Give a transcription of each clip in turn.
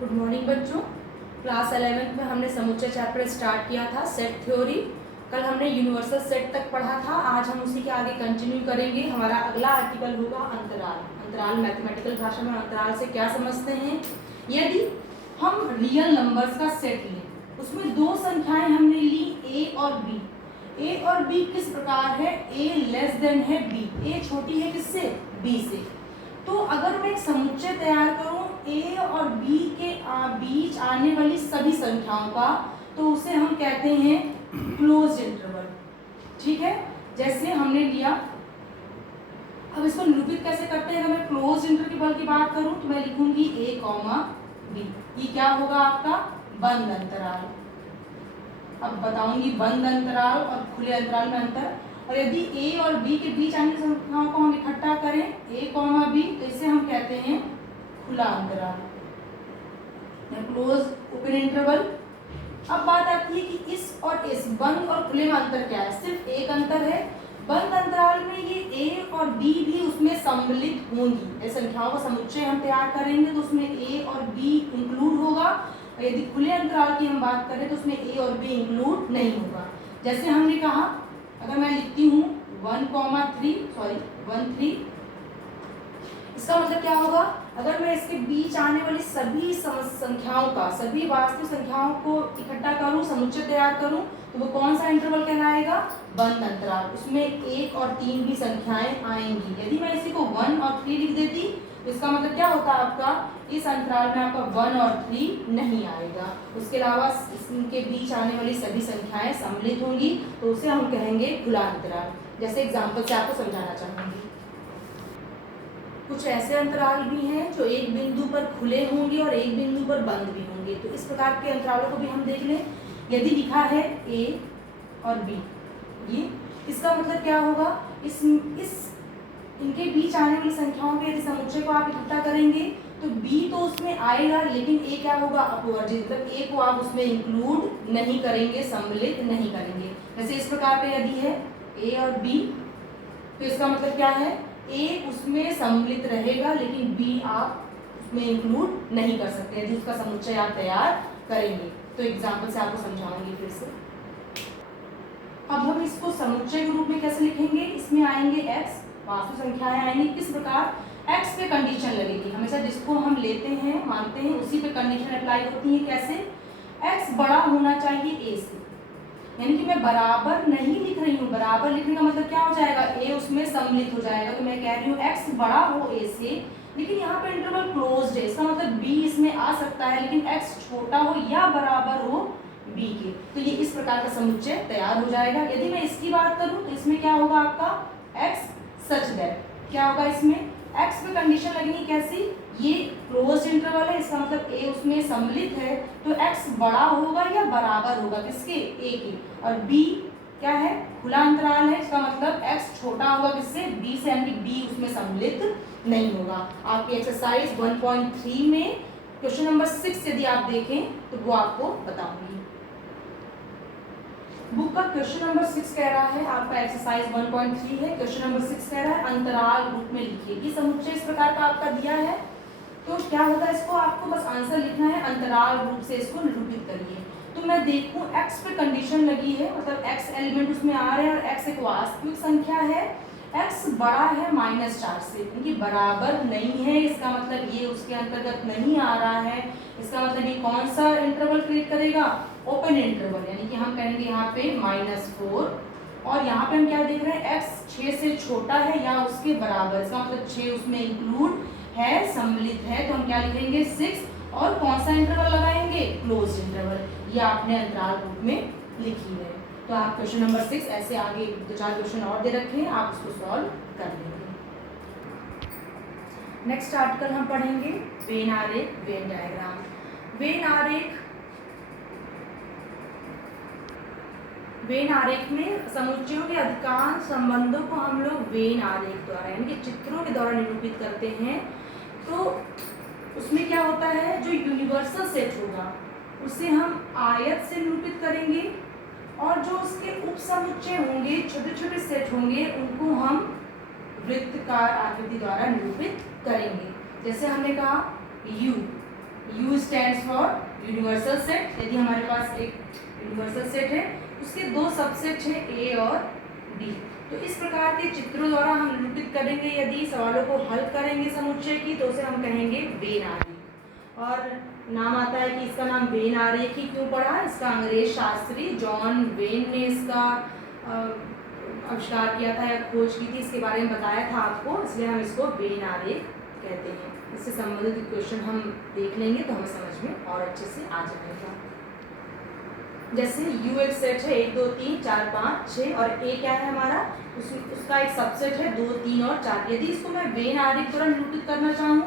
Good morning बच्चों। Class 11th में हमने समुच्चय चैप्टर स्टार्ट किया था, सेट थ्योरी। कल हमने यूनिवर्सल सेट तक पढ़ा था। आज हम उसी के आगे कंटिन्यू करेंगे। हमारा अगला आर्टिकल होगा अंतराल। अंतराल मैथमेटिकल भाषा में अंतराल से क्या समझते हैं। यदि हम रियल नंबर्स का सेट लें, उसमें दो संख्याएं हमने ली ए और बी। ए और बी किस प्रकार है, ए लेस देन है बी, ए छोटी है किससे, बी से। तो अगर मैं एक समुच्चय तैयार करूं ए और बी के बीच आने वाली सभी संख्याओं का, तो उसे हम कहते हैं क्लोज्ड इंटरवल। ठीक है, जैसे हमने लिया। अब इसको निरूपित कैसे करते हैं। अगर मैं क्लोज्ड इंटरवल की बात करूं तो मैं लिखूंगी ए कॉमा बी। ये क्या होगा आपका बंद अंतराल। अब बताऊंगी बंद अंतराल और खुले अंतराल में अंतर। और यदि ए और बी के बीच आने वाली संख्याओं को हम इकट्ठा करें ए कॉमा बी, तो इसे हम कहते हैं खुला अंतराल या क्लोज ओपन इंटरवल। अब बात आती है कि इस और इस बंद और खुले में अंतर क्या है। सिर्फ एक अंतर है, बंद अंतराल में ये ए और बी भी उसमें सम्मिलित होंगी। ये संख्याओं का समुच्चय हम तैयार करेंगे तो उसमें ए और बी इंक्लूड होगा। और यदि खुले अंतराल की हम बात करें तो उसमें ए और बी इंक्लूड नहीं होगा। जैसे हमने कहा, अगर मैं लिखती हूँ 1,3, इसका मतलब क्या होगा। अगर मैं इसके बीच आने वाली सभी संख्याओं का, सभी वास्तविक संख्याओं को इकट्ठा करूं, समुच्चय तैयार करूं, तो वो कौन सा इंटरवल कहलाएगा, बंद अंतराल। उसमें 1 और 3 भी संख्याएं आएंगी। यदि मैं इसी को 1 और 3 लिख देती, तो इसका मतलब क्या होता है, आपका इस अंतराल में आपका 1 और 3 नहीं आएगा। उसके अलावा इनके बीच आने वाली सभी संख्याएं सम्मिलित होंगी, तो उसे हम कहेंगे खुला अंतराल। जैसे एग्जाम्पल से आपको समझाना चाहूंगी। कुछ ऐसे अंतराल भी हैं जो एक बिंदु पर खुले होंगे और एक बिंदु पर बंद भी होंगे। तो इस प्रकार के अंतरालों को भी हम देख लें। यदि लिखा है ए और बी, ये इसका मतलब क्या होगा, इस इनके बीच आने वाली संख्याओं के यदि समुच्चय को आप इकट्ठा करेंगे तो बी तो उसमें आएगा, लेकिन ए क्या होगा, अपवर्जित, मतलब ए को आप उसमें इंक्लूड नहीं करेंगे, सम्मिलित नहीं करेंगे। जैसे इस प्रकार का यदि है ए और बी, तो इसका मतलब क्या है, ए उसमें सम्मिलित रहेगा लेकिन बी आप उसमें इंक्लूड नहीं कर सकते यदि उसका समुच्चय आप तैयार करेंगे। तो एग्जांपल से आपको समझाऊंगी फिर से। अब हम इसको समुच्चय के रूप में कैसे लिखेंगे। इसमें आएंगे x, वास्तविक संख्याएं आएंगी। किस प्रकार, x पे कंडीशन लगेगी। हमेशा जिसको हम लेते हैं, मानते हैं, उसी पे कंडीशन अप्लाई होती है। कैसे, x बड़ा होना चाहिए a से, यानी कि मैं बराबर नहीं लिख रही हूँ। बराबर लिखने का मतलब क्या हो जाएगा, a उसमें सम्मिलित हो जाएगा। तो मैं कह रही हूँ x बड़ा हो a से, लेकिन यहाँ पे इंटरवल क्लोज्ड है। इसका मतलब b इसमें आ सकता है, लेकिन x छोटा हो या बराबर हो b के। तो ये इस प्रकार का समुच्चय तैयार हो जाएगा। यदि मैं इसकी बात करूँ तो इसमें क्या होगा, आपका x सच दैट, क्या होगा इसमें, x पे कंडीशन लगेगी। कैसी, ये क्लोज्ड इंटरवल है, इसका मतलब a उसमें सम्मिलित है, तो x बड़ा होगा या बराबर होगा किसके, a के। और b क्या है, खुला अंतराल है, इसका मतलब x छोटा होगा किससे, b से, यानी b उसमें सम्मिलित नहीं होगा। आपकी एक्सरसाइज 1.3 में क्वेश्चन नंबर 6 यदि आप देखें तो वो आपको बताऊंगी। बुक का क्वेश्चन नंबर 6 कह रहा है, आपका एक्सरसाइज 1.3 है। क्वेश्चन नंबर 6 कह रहा है अंतराल रूप में लिखिए। ये समुच्चय इस प्रकार का आपका दिया है, तो क्या होता है, इसको आपको बस आंसर लिखना है, अंतराल रूप से इसको निरूपित करिए। तो मैं देखूं x पे कंडीशन लगी है, मतलब x एलिमेंट उसमें आ रहे हैं और x एक वास्तविक संख्या है, x बड़ा है -4 से, क्योंकि बराबर नहीं है, इसका मतलब ये उसके अंतर्गत नहीं आ रहा है। इसका मतलब ये कौन सा इंटरवल क्रिएट करेगा, ओपन इंटरवल, यानी कि हम कहेंगे यहाँ पे -4। और यहाँ पे हम क्या देख रहे हैं, x 6 से छोटा है या उसके बराबर, इसका मतलब 6 उसमें इंक्लूड है, सम्मिलित है, तो हम क्या लिखेंगे 6। और कौन सा इंटरवल लगाएंगे, क्लोज इंटरवल। ये आपने अंतराल रूप में लिखी है। तो आप क्वेश्चन नंबर 6 ऐसे आगे 2-4 क्वेश्चन और दे रखे हैं, आप उसको सॉल्व कर लेंगे। नेक्स्ट आर्टिकल हम पढ़ेंगे वेन आरेख, वेन डायग्राम। वेन आरेख, वेन आरेख में समुच्चयों के अधिकांश संबंधों को हम लोग वेन आरेख द्वारा, यानी कि चित्रों के द्वारा निरूपित करते हैं। तो उसमें क्या होता है, जो यूनिवर्सल सेट होगा उसे हम आयत से निरूपित करेंगे, और जो उसके उप समुच्चय होंगे, छोटे छोटे सेट होंगे, उनको हम वृत्ताकार आकृति द्वारा निरूपित करेंगे। जैसे हमने कहा u, U stands for universal set. यदि हमारे पास एक यूनिवर्सल सेट है उसके दो सबसेट हैं A और D। तो इस प्रकार के चित्रों द्वारा हम निरूपित करेंगे। यदि सवालों को हल करेंगे समुच्चय की तो उसे हम कहेंगे वेन आरेख। और नाम आता है कि इसका नाम वेन आरेख ही क्यों पड़ा। इसका अंग्रेज शास्त्री जॉन वेन ने इसका आविष्कार किया था या खोज की थी, इसके बारे में बताया था आपको, इसलिए हम इसको वेन आरेख कहते हैं। इससे संबंधित क्वेश्चन हम देख लेंगे तो हमें समझ में और अच्छे से आ जाएगा। जैसे U एक सेट है 1 2 3 4 5 6 और A क्या है हमारा, उसका एक सबसेट है 2 3 और 4। यदि इसको मैं वेन आरेख द्वारा निरूपित करना चाहूँ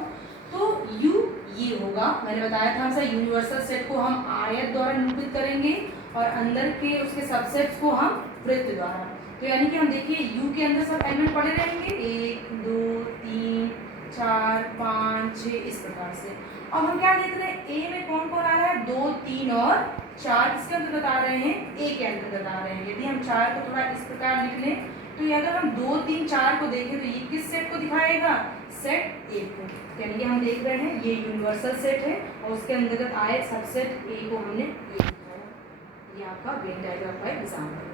तो U ये होगा। मैंने बताया था हमसे यूनिवर्सल सेट को हम आयत द्वारा निरूपित करेंगे और अंदर के उसके सबसेट्स को हम वृत्त द्वारा। तो यानी कि हम देखिए U के अंदर सब एलिमेंट पड़े रहेंगे 1 2 3 4 5 6 इस प्रकार से। अब हम क्या देख रहे हैं, A में कौन कौन आ रहा है, 2 3 और 4 किसके अंतर्गत आ रहे हैं, A के अंतर्गत आ रहे हैं। यदि हम 4 को थोड़ा इस प्रकार लिख लें तो ये अगर हम 2 3 4 को देखें तो ये किस सेट को दिखाएगा, सेट A को। यानी कि हम देख रहे हैं ये यूनिवर्सल सेट है और उसके अंतर्गत आए सबसेट A को हमने A दिखाया। ये आपका वेन डायग्राम का एग्जाम्पल है।